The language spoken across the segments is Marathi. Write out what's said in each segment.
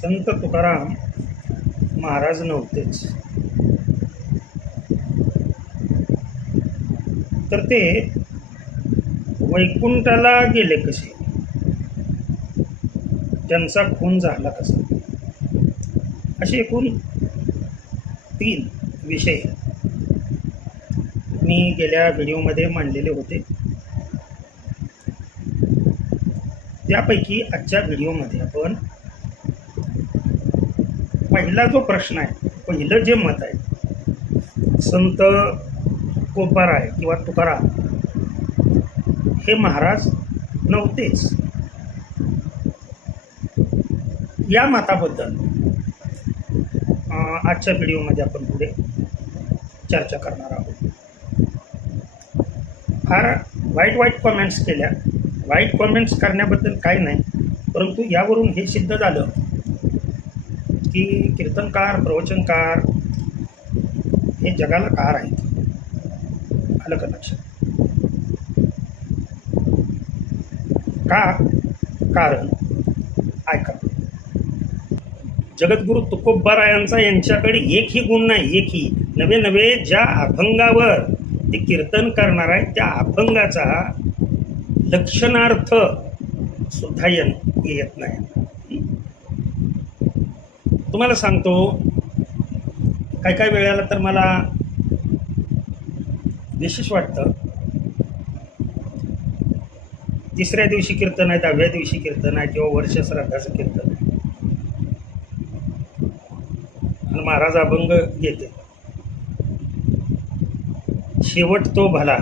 संत तुकाराम महाराज नव्हतेच. तर ते वैकुंठाला गेले कसे? त्यांचा खून झाला कसा? असे एकूण तीन विषय मी गेल्या व्हिडिओमध्ये मांडलेले होते. त्यापैकी आजच्या व्हिडिओमध्ये आपण पहिला जो प्रश्न आहे पहिलं जे मत आहे संत कोपार आहे किंवा तुकाराम हे महाराज नव्हतेच. या मताबद्दल आजच्या व्हिडिओमध्ये आपण पुढे चर्चा करणार आहोत. फार वाईट वाईट कॉमेंट्स केल्या. वाईट कॉमेंट्स करण्याबद्दल काही नाही परंतु यावरून हे सिद्ध झालं की कीर्तनकार प्रवचनकार हे जगाला कार आहेत. आलं का लक्षात का? कारण. ऐका. जगद्गुरु तुकोबारायांचा यांच्याकडे एकही गुण नाही एकही. नवे नवे ज्या अभंगावर ते कीर्तन करणार आहे त्या अभंगाचा लक्षणार्थ सुद्धा येत नाही. तुम्हाला सांगतो काय काय वेळेला तर मला विशेष वाटतं. तिसऱ्या दिवशी कीर्तन आहे दहाव्या दिवशी कीर्तन आहे किंवा वर्ष श्राद्धाचं कीर्तन आहे. आणि महाराज अभंग घेते. शेवट तो भला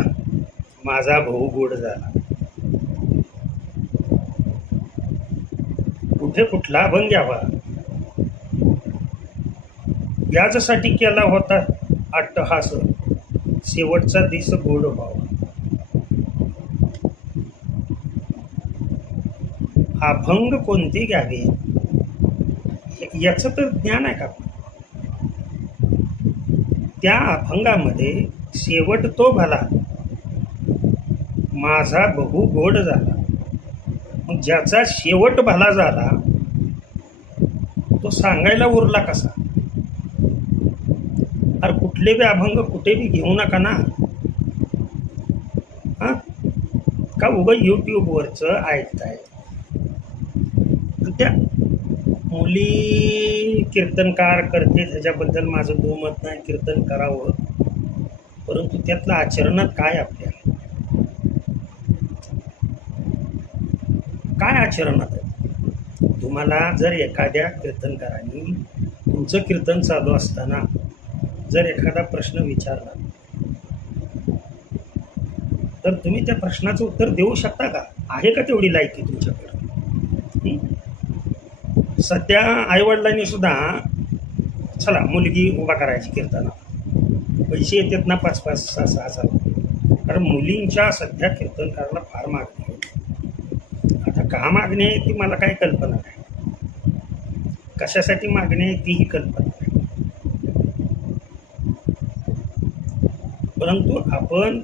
माझा भाऊ गोड झाला. कुठे कुठला अभंग घ्यावा? त्याचसाठी केला होता अट्टहास. शेवटचा दिस गोड व्हावा. अभंग कोणते घ्यावे? याचं तर ज्ञान आहे का? त्या अभंगामध्ये शेवट तो भला. माझा बहु गोड झाला. मग ज्याचा शेवट भला झाला तो सांगायला उरला कसा? कुठले बी अभंग कुठे बी घेऊ नका ना. हां? का उगं यूट्यूबवरचं ऐकताय? त्या मुली कीर्तनकार करते त्याच्याबद्दल माझं दुमत नाही कीर्तन करावं. परंतु त्यातलं आचरणात काय आपल्या? काय आचरणात तुम्हाला जर एखाद्या कीर्तनकारांनी तुमचं कीर्तन चालू असताना जर एखादा प्रश्न विचारला तर तुम्ही त्या प्रश्नाचं उत्तर देऊ शकता का? आहे का तेवढी लायकी तुमच्याकडं? सध्या आईवडिलांनी सुद्धा चला मुलगी उभा करायची कीर्तना पैसे येतात ना पाच पाच सहा सहा सहा कारण मुलींच्या सध्या कीर्तनकाराला फार मागणी आहे. आता का मागणी आहे ती मला काही कल्पना नाही. कशासाठी मागणी आहे तीही कल्पना. परंतु आपण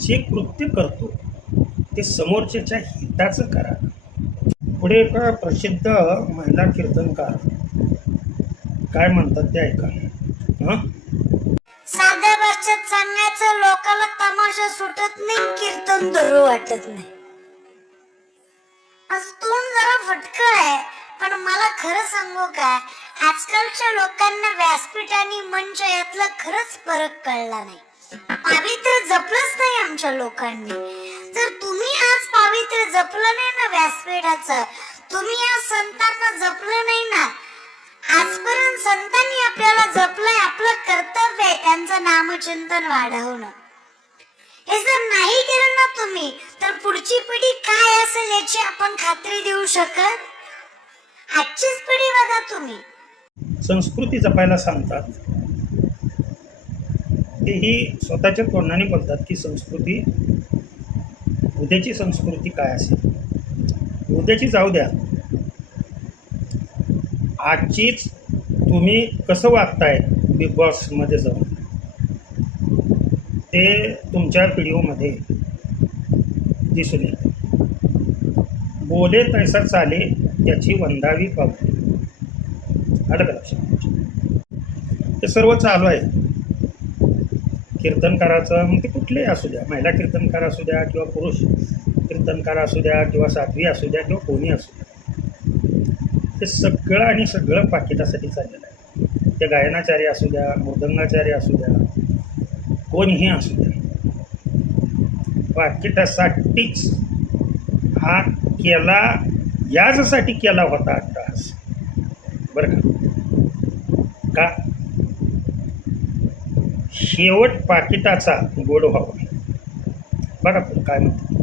जे कृत्य करतो ते समोरच्याच्या हिताचं करा. पुढे एका प्रसिद्ध महिला कीर्तनकार काय म्हणतात ते ऐका. साध्या भाषेत सांगायचं लोकाला तमाशा सुटत नाही कीर्तन धरू वाटत नाही. तोंड जरा फटकं आहे पण मला खरं सांगू काय आजकालच्या लोकांना व्यासपीठ आणि मंच यातला खरंच फरक कळला नाही. पावित्र्य जपलंच नाही आमच्या लोकांनी. जर तुम्ही आज पावित्र्य जपलं नाही ना व्यासपीठाचं तुम्ही आज संतांना जपलं नाही ना आजपर्यंत संतांनी आपल्याला जपलंय आपलं कर्तव्य आहे त्यांचं नामचिंतन वाढवणं. हे जर नाही केलं ना तुम्ही तर पुढची पिढी काय असेल याची आपण खात्री देऊ शकत? आजचीच पिढी बघा तुम्ही. संस्कृती जपायला सांगतात तेही स्वतःच्या तोंडाने बोलतात की संस्कृती उद्याची संस्कृती काय असेल? उद्याची जाऊ द्या. आजचीच तुम्ही कसं वागताय बिग बॉसमध्ये जाऊन? ते तुमच्या व्हिडिओमध्ये दिसून येते. बोले तैसा चाले त्याची वंदावी पावले आलं का लक्षात? ते सर्व चालू आहे. कीर्तनकाराचं मग ते कुठलेही असू द्या. महिला कीर्तनकार असू द्या किंवा पुरुष कीर्तनकार असू द्या किंवा साध्वी असू द्या किंवा कोणी असू द्या. ते सगळं आणि सगळं पाकिटासाठी चाललेलं आहे. ते गायनाचार्य असू द्या मृदंगाचार्य असू द्या कोणीही असू द्या. पाकिटासाठीच हा केला याचसाठी केला होता अट्टहास. बरं का? का? शेवट पाकिटाचा गोड व्हावा बघा पुढं काय म्हणते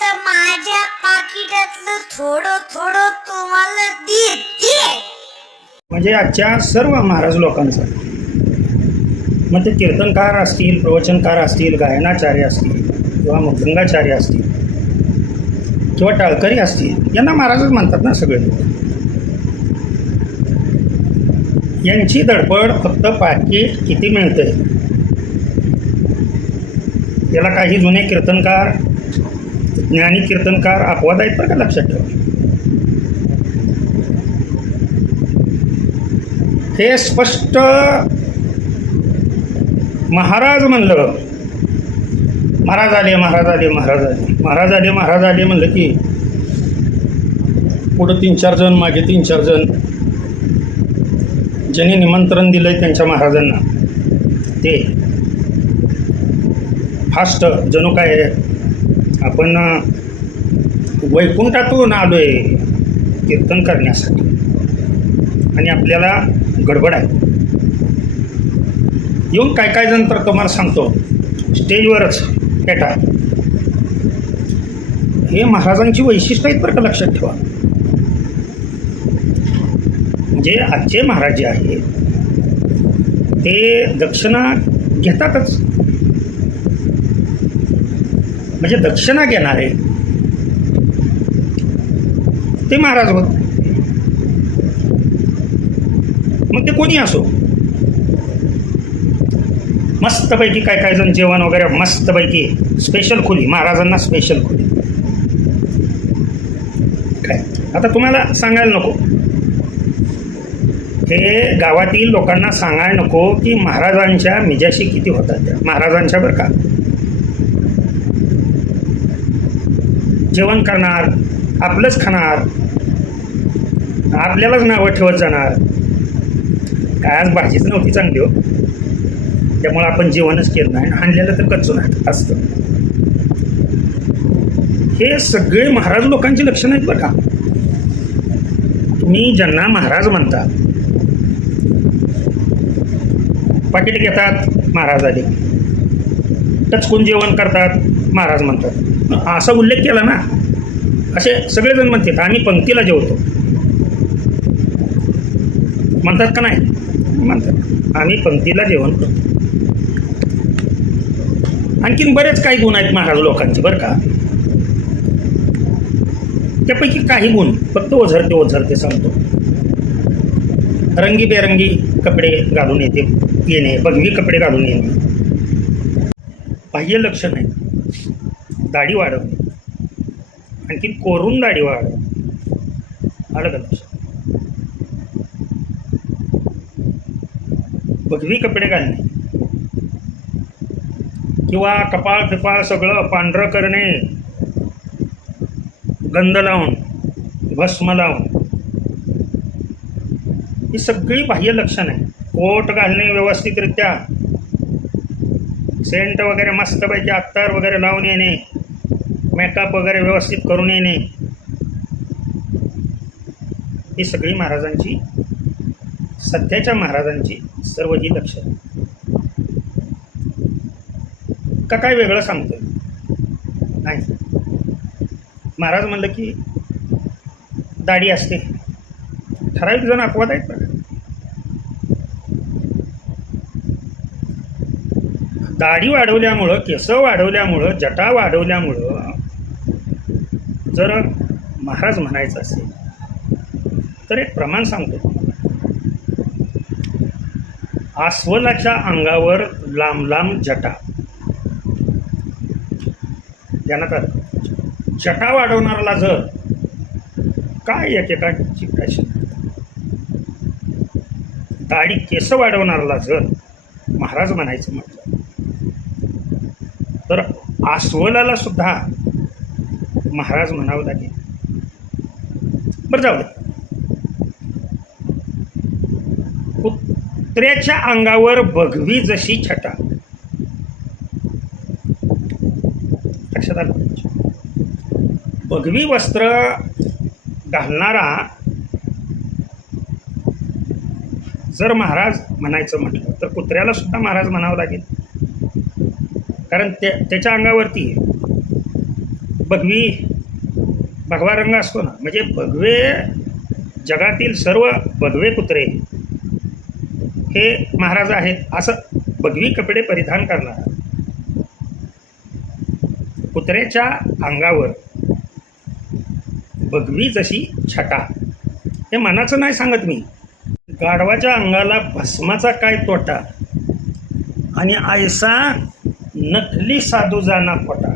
तर माझ्या पाकिटातलं थोडं थोडं तुम्हाला देते. म्हणजे आजच्या सर्व महाराज लोकांचा. मग ते कीर्तनकार असतील प्रवचनकार असतील गायनाचार्य असतील किंवा मृदंगाचार्य असतील किंवा टाळकरी असतील यांना महाराजच म्हणतात ना सगळे लोक. यांची धडपड फक्त पाकिट किती मिळते याला काही जुने कीर्तनकार ज्ञानी कीर्तनकार अपवाद आहेत बरं का लक्षात ठेवा. हे स्पष्ट महाराज म्हणलं. महाराज आले महाराज आले महाराज आले. महाराज आले महाराज आले म्हणलं की पुढं तीन चार जण मागे तीन चार जण. ज्यांनी निमंत्रण दिलंय त्यांच्या महाराजांना ते फास्ट जणू काय आपण वैकुंठातून आलोय कीर्तन करण्यासाठी. आणि आपल्याला गडबड आहे. येऊन काय काय जण तर तुम्हाला सांगतो. स्टेजवरच पेटा हे महाराजांची वैशिष्ट्य आहेत बरं का लक्षात ठेवा. जे आजचे महाराज जे आहेत ते दक्षिणा घेतातच. म्हणजे दक्षिणा घेणारे. ते महाराज होत. मग ते कोणी असो? मस्तपैकी काय काय जण जेवण वगैरे मस्तपैकी स्पेशल खोली महाराजांना स्पेशल खोली. काय? आता तुम्हाला सांगायला नको. हे गावातील लोकांना सांगायला नको की महाराजांच्या मिजाशी किती होतात त्या. महाराजांच्या बरं का. जेवण करणार आपलंच खाणार आपल्यालाच नावं ठेवत जाणार. काय आज भाजीच नव्हती चांगली हो. त्यामुळे आपण जेवणच केलं नाही आणलेलं तर कच्चून असतं. हे सगळे महाराज लोकांची लक्षणं आहेत बघा का. तुम्ही ज्यांना महाराज म्हणता पाकिट घेतात महाराज आले. टचकून जेवण करतात महाराज म्हणतात. असा उल्लेख केला ना. असे सगळेजण म्हणतात आम्ही पंक्तीला जेवतो. म्हणतात का नाही? म्हणतात. आम्ही पंक्तीला जेवण करतो. आणखीन बरेच काही गुण आहेत महाराज लोकांचे बरं का? त्यापैकी काही गुण फक्त ओझरते ओझरते सांगतो. रंगीबेरंगी कपडे घालून येते. येणे बघवी कपडे घालून येणे. बाह्य लक्षण आहे दाढी वाढवणे. आणखी कोरून दाढी वाढवणे. आलं का लक्षात कपडे घालणे. किंवा कपाळ फिपाळ सगळं पांढरं करणे. गंध लावून भस्म लावून ही सगळी बाह्य लक्षण आहे कोट घालणे व्यवस्थितरित्या. सेंट वगैरे मस्तपैकी अत्तर वगैरे लावून येणे. मेकअप वगैरे व्यवस्थित करून येणे. ही सगळी महाराजांची सध्याच्या महाराजांची सर्व ही लक्षणं का काय वेगळं सांगतोय? नाही. महाराज म्हणलं की दाढी असते. ठराविक जण अपवाद आहेत दाढी वाढवल्यामुळं केस वाढवल्यामुळं जटा वाढवल्यामुळं जर महाराज म्हणायचं असेल तर एक प्रमाण सांगतो. अस्वलाच्या अंगावर लांब लांब जटा. ध्यानात आलं. जटा वाढवणाऱ्याला जर काय एकेकाची फॅशन दाढी केस वाढवणाराला जर महाराज म्हणायचं म्हटलं तर आस्वलाला सुद्धा महाराज म्हणावं लागेल. बरं जाऊ दे. कुत्र्याच्या अंगावर बघवी जशी छटा. लक्षात आलं बघवी वस्त्र घालणारा जर महाराज म्हणायचं म्हटलं तर कुत्र्याला सुद्धा महाराज म्हणावं लागेल. कारण त्या त्याच्या अंगावरती भगवी भगवा रंग असतो ना म्हणजे भगवे जगातील सर्व भगवे कुत्रे हे महाराज आहेत असं भगवी कपडे परिधान करणार. कुत्र्याच्या अंगावर भगवी जशी छटा हे मनाचं नाही सांगत मी. गाढवाच्या अंगाला भस्माचा काय तोटा? आणि आयसा नकली साधू जाना खोटा.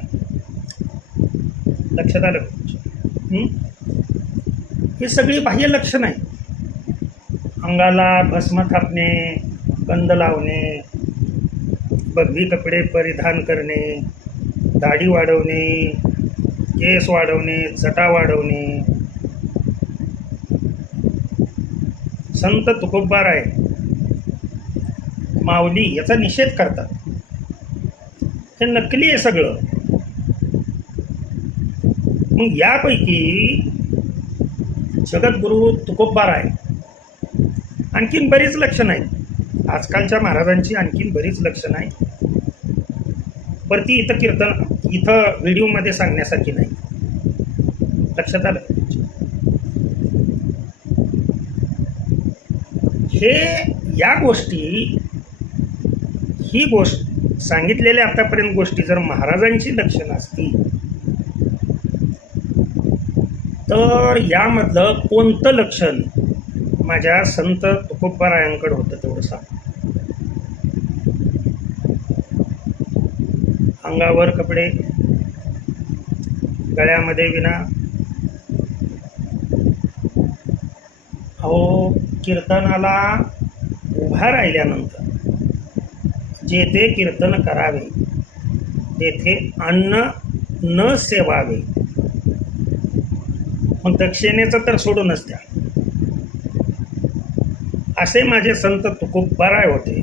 लक्षात आलं हे? ही सगळी बाह्य लक्षण आहे अंगाला भस्म थापणे गंध लावणे बघवी कपडे परिधान करणे दाढी वाढवणे केस वाढवणे जटा वाढवणे. संत तुकोबार आहे माऊली याचा निषेध करतात. हे नकली आहे सगळं. मग यापैकी जगद्गुरु आहे आणखीन बरीच लक्षणं आहेत. आजकालच्या महाराजांची आणखीन बरीच लक्षणं आहेत. पर ती इथं कीर्तन इथं व्हिडिओमध्ये सांगण्यासारखी नाही. लक्षात आलं? हे या गोष्टी ही गोष्ट सांगितलेल्या आतापर्यंत गोष्टी जर महाराजांची लक्षणं असतील तर यामधलं कोणतं लक्षण माझ्या संत तुकोबारायांकडे होतं तेवढं सांग. अंगावर कपडे गळ्यामध्ये विना अहो कीर्तनाला उभा राहिल्यानंतर जेथे कीर्तन करावे तेथे अन्न न सेवावे. मग दक्षिणेचं तर सोडूनच द्या. असे माझे संत तुकोबाराय होते.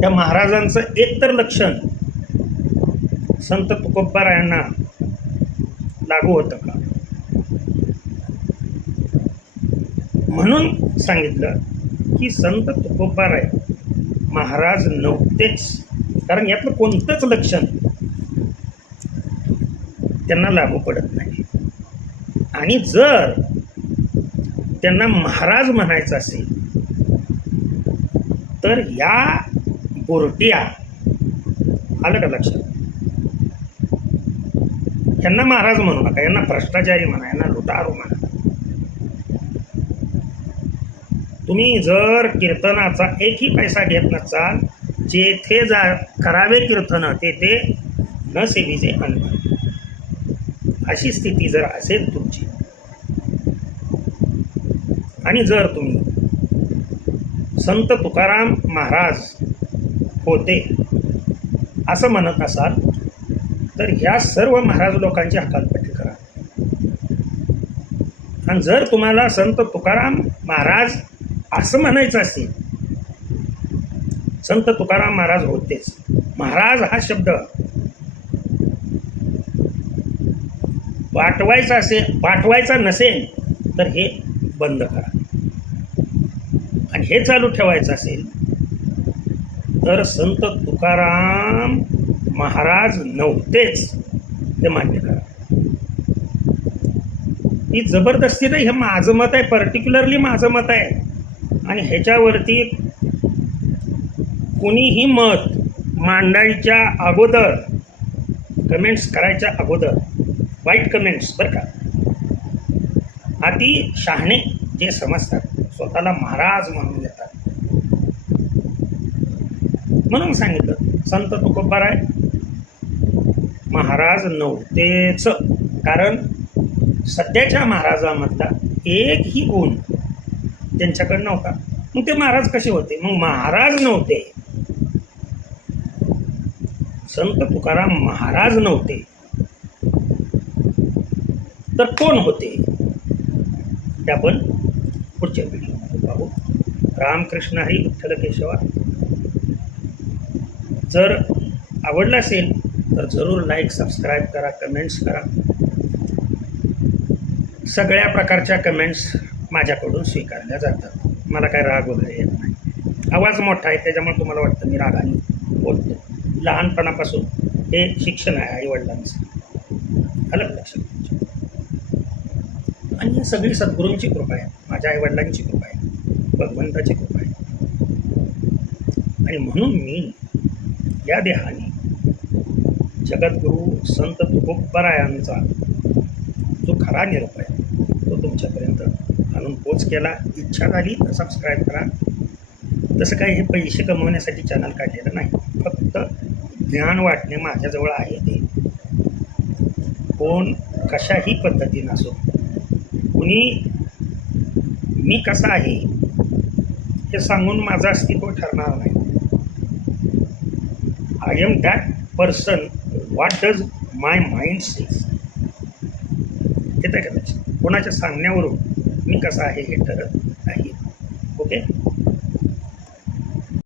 त्या महाराजांचं एक तर लक्षण संत तुकोबारायांना लागू होतं का? म्हणून सांगितलं की संत तुकोबाराय महाराज नव्हतेच. कारण यातलं कोणतंच लक्षण त्यांना लागू पडत नाही. आणि जर त्यांना महाराज म्हणायचं असेल तर या बोरटिया आलं का लक्षात? यांना महाराज म्हणू नका यांना भ्रष्टाचारी म्हणा यांना लुटारू म्हणा. तुम्ही जर कीर्तनाचा एकही पैसा घेत नसाल जेथे जा करावे कीर्तन तेथे न सेवीचे अन्न. अशी स्थिती जर असेल तुमची आणि जर तुम्ही संत तुकाराम महाराज होते असं म्हणत असाल तर ह्या सर्व महाराज लोकांची हकालपट्टी करा. आणि जर तुम्हाला संत तुकाराम महाराज असं म्हणायचं असेल. संत तुकाराम महाराज होतेच. महाराज हा शब्द पाठवायचा असेल पाठवायचा नसेल तर हे बंद करा. आणि हे चालू ठेवायचं असेल तर संत तुकाराम महाराज नव्हतेच हे मान्य करा. ही जबरदस्ती नाही हे माझं मत आहे पर्टिक्युलरली माझं मत आहे. आणि ह्याच्यावरती कुणीही मत मांडायच्या अगोदर कमेंट्स करायच्या अगोदर वाईट कमेंट्स बरं का अति शहाणे जे समजतात स्वतःला महाराज म्हणून घेतात. म्हणून सांगितलं संत तुकोबाराय महाराज नव्हतेच. कारण सध्याच्या महाराजामधला एकही गुण त्यांच्याकडे नव्हता. मग ते महाराज कसे होते? मग महाराज नव्हते. संत तुकाराम महाराज नव्हते. तर कोण होते? ते आपण पुढच्या व्हिडिओमध्ये पाहू. रामकृष्ण हरी विठ्ठल केशवा जर आवडलं असेल तर जरूर लाईक सबस्क्राईब करा कमेंट्स करा. सगळ्या प्रकारच्या कमेंट्स माझ्याकडून स्वीकारल्या जातात. मला काय राग वगैरे येत नाही. आवाज मोठा आहे त्याच्यामुळे तुम्हाला वाटतं मी रागाने बोलतो. लहानपणापासून हे शिक्षण आहे आईवडिलांचं. अलग लक्षात? आणि ही सगळी सद्गुरूंची कृपा आहे. माझ्या आईवडिलांची कृपा आहे. भगवंताची कृपा आहे. आणि म्हणून मी या देहाने जगद्गुरू संत तुकोबरायांचा जो खरा निरोप आहे तो तुमच्यापर्यंत आणून पोच केला. इच्छा झाली तर सबस्क्राईब करा. तसं काही हे पैसे कमवण्यासाठी चॅनल काढलेलं नाही. फक्त ज्ञान वाटणे माझ्याजवळ आहे ते. कोण कशाही पद्धतीनं असो. कुणी मी कसा आहे हे सांगून माझं अस्तित्व ठरणार नाही. I am that person what does my mind says येतं का लक्षात कोणाच्या सांगण्यावरून मी कसा आहे हे ठरत